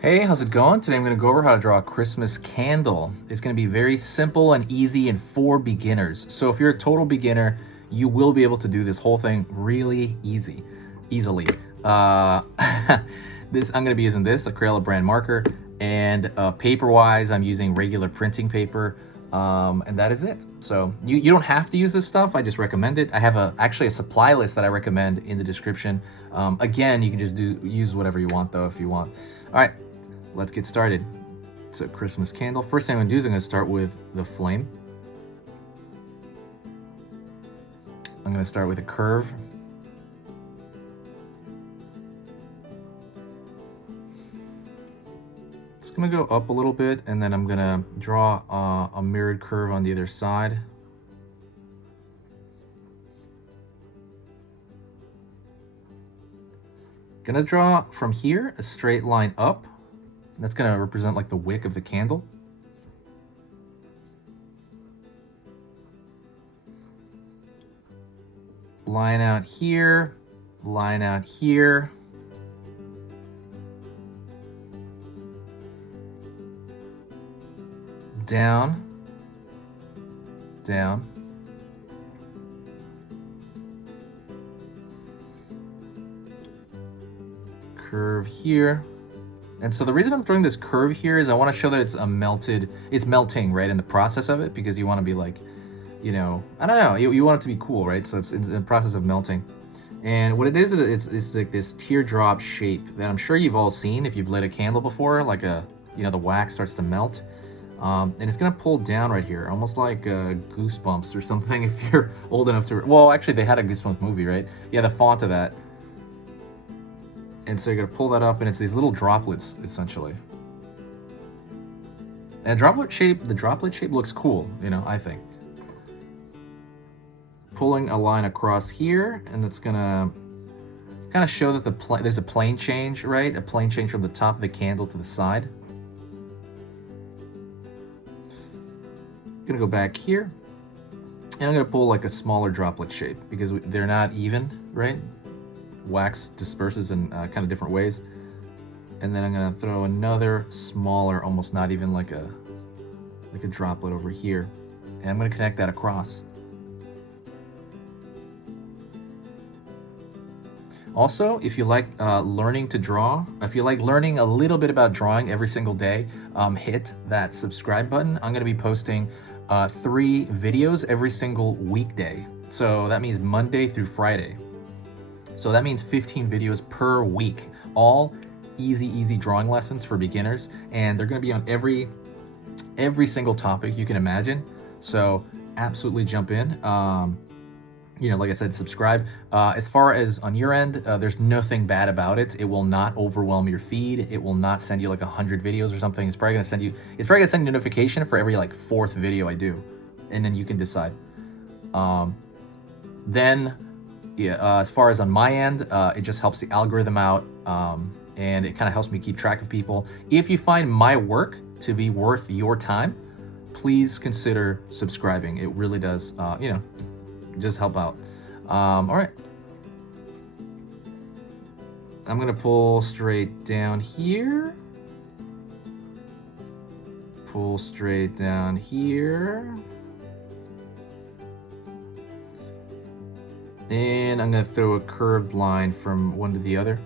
Hey, how's it going? Today I'm going to go over how to draw a Christmas candle. It's going to be very simple and easy and for beginners. So if you're a total beginner, you will be able to do this whole thing really easily. Uh, I'm going to be using this Crayola brand marker, and paper-wise, I'm using regular printing paper, and that is it. So you don't have to use this stuff. I just recommend it. I have actually a supply list that I recommend in the description. Again, you can just use whatever you want though if you want. All right. Let's get started. It's a Christmas candle. First thing I'm gonna do is I'm gonna start with the flame. I'm gonna start with a curve. It's gonna go up a little bit, and then I'm gonna draw a mirrored curve on the other side. Gonna draw from here a straight line up. That's going to represent like the wick of the candle. Line out here, line out here. Down, down. Curve here. And so the reason I'm throwing this curve here is I want to show that it's melting, right, in the process of it, because you want to be like, I don't know, you want it to be cool, right? So it's in the process of melting. And what it is, it's like this teardrop shape that I'm sure you've all seen if you've lit a candle before, like the wax starts to melt. And it's going to pull down right here, almost like Goosebumps or something if you're old enough to... Well, actually, they had a Goosebumps movie, right? Yeah, the font of that. And so you're gonna pull that up, and it's these little droplets, essentially. And the droplet shape looks cool, I think. Pulling a line across here, and that's gonna kind of show that there's a plane change, right? A plane change from the top of the candle to the side. Gonna go back here, and I'm gonna pull like a smaller droplet shape because they're not even, right? Wax disperses in kind of different ways. And then I'm gonna throw another smaller, almost not even like a droplet over here. And I'm gonna connect that across. Also, if you like learning to draw, if you like learning a little bit about drawing every single day, hit that subscribe button. I'm gonna be posting 3 videos every single weekday. So that means Monday through Friday. So that means 15 videos per week, all easy drawing lessons for beginners, and they're going to be on every single topic you can imagine. So absolutely jump in. Like I said, subscribe. As far as on your end, there's nothing bad about it. It will not overwhelm your feed. It will not send you like 100 videos or something. It's probably going to send you a notification for every like 4th video I do, and then you can decide. As far as on my end, it just helps the algorithm out, and it kind of helps me keep track of people. If you find my work to be worth your time, please consider subscribing. It really does, just help out. All right. I'm gonna pull straight down here. Pull straight down here. And I'm gonna throw a curved line from one to the other.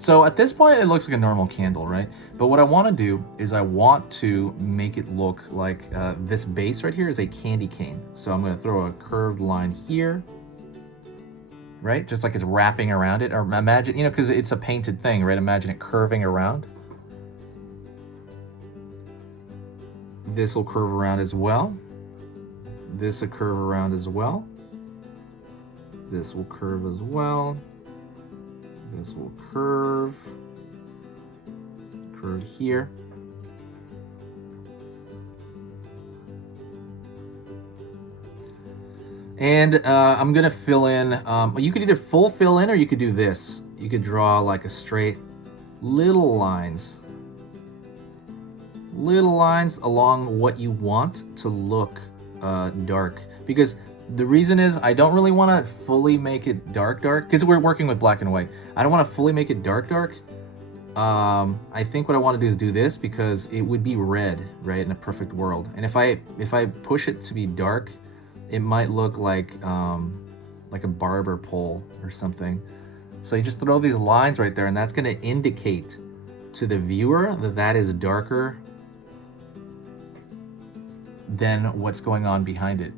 So at this point, it looks like a normal candle, right? But what I wanna do is I want to make it look like this base right here is a candy cane. So I'm gonna throw a curved line here, right? Just like it's wrapping around it. Or imagine, because it's a painted thing, right? Imagine it curving around. This will curve around as well. This will curve around as well. This will curve as well. This will curve here. And I'm gonna fill in, you could either full fill in or you could do this. You could draw like a straight little lines along what you want to look dark. Because the reason is I don't really want to fully make it dark, because we're working with black and white. I don't want to fully make it dark, I think what I want to do is do this because it would be red, right, in a perfect world. And if I push it to be dark, it might look like a barber pole or something. So you just throw these lines right there, and that's going to indicate to the viewer that that is darker than what's going on behind it.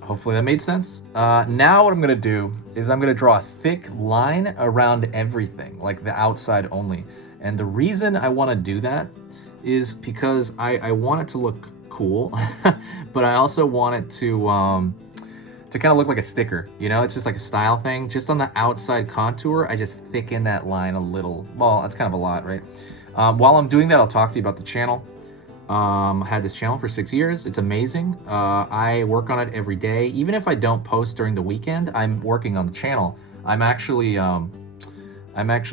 Hopefully that made sense. Now what I'm gonna do is I'm gonna draw a thick line around everything, like the outside only. And the reason I wanna do that is because I want it to look cool, but I also want it to kind of look like a sticker, you know? It's just like a style thing. Just on the outside contour, I just thicken that line a little. Well, that's kind of a lot, right? While I'm doing that, I'll talk to you about the channel. I had this channel for 6 years. It's amazing. I work on it every day. Even if I don't post during the weekend, I'm working on the channel. I'm actually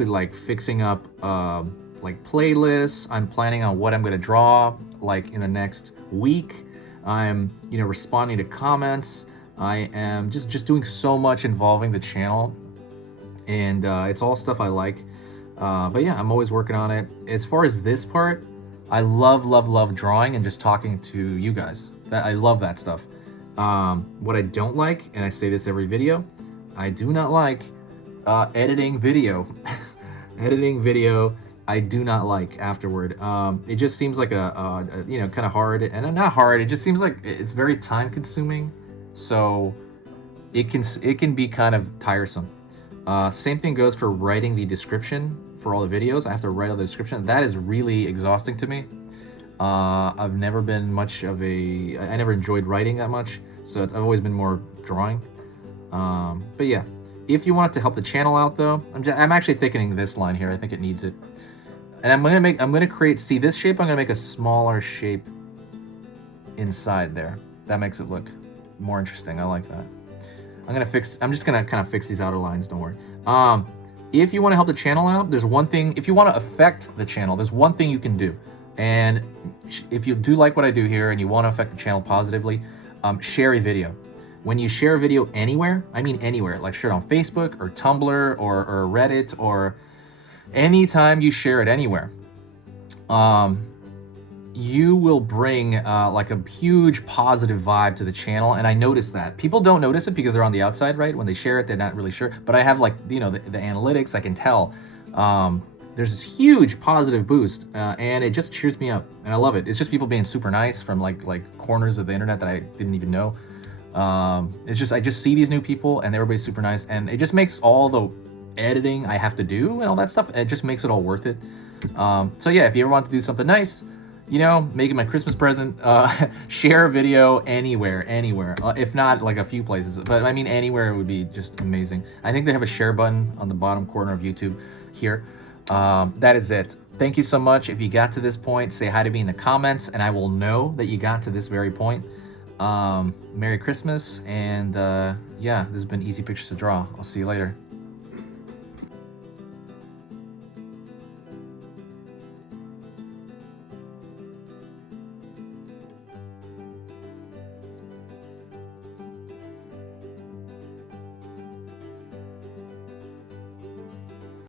like fixing up like playlists. I'm planning on what I'm gonna draw like in the next week. I'm responding to comments. I am just doing so much involving the channel, and it's all stuff I like. But yeah, I'm always working on it. As far as this part, I love drawing and just talking to you guys. I love that stuff. What I don't like, and I say this every video, I do not like editing video. Editing video, I do not like afterward. It just seems like a kind of hard, and not hard. It just seems like it's very time consuming. So it can be kind of tiresome. Same thing goes for writing the description for all the videos. I have to write all the description. That is really exhausting to me. I've never been much of I never enjoyed writing that much, so I've always been more drawing. But yeah, if you want it to help the channel out though, I'm actually thickening this line here. I think it needs it. And I'm gonna create, see this shape, I'm gonna make a smaller shape inside there. That makes it look more interesting. I like that. I'm just gonna kind of fix these outer lines, don't worry. If you want to help the channel out, there's one thing. If you want to affect the channel, there's one thing you can do. And if you do like what I do here and you want to affect the channel positively, share a video. When you share a video anywhere, I mean anywhere, like share it on Facebook or Tumblr or Reddit, or anytime you share it anywhere, you will bring like a huge positive vibe to the channel. And I noticed that people don't notice it because they're on the outside, right? When they share it, they're not really sure. But I have like, the analytics, I can tell. There's this huge positive boost, and it just cheers me up, and I love it. It's just people being super nice from like corners of the internet that I didn't even know. It's just, I just see these new people and everybody's super nice, and it just makes all the editing I have to do and all that stuff, it just makes it all worth it. So yeah, if you ever want to do something nice, make it my Christmas present, share a video anywhere, if not like a few places, but I mean anywhere would be just amazing. I think they have a share button on the bottom corner of YouTube here. That is it. Thank you so much. If you got to this point, say hi to me in the comments and I will know that you got to this very point. Merry Christmas, and yeah, this has been Easy Pictures to Draw. I'll see you later.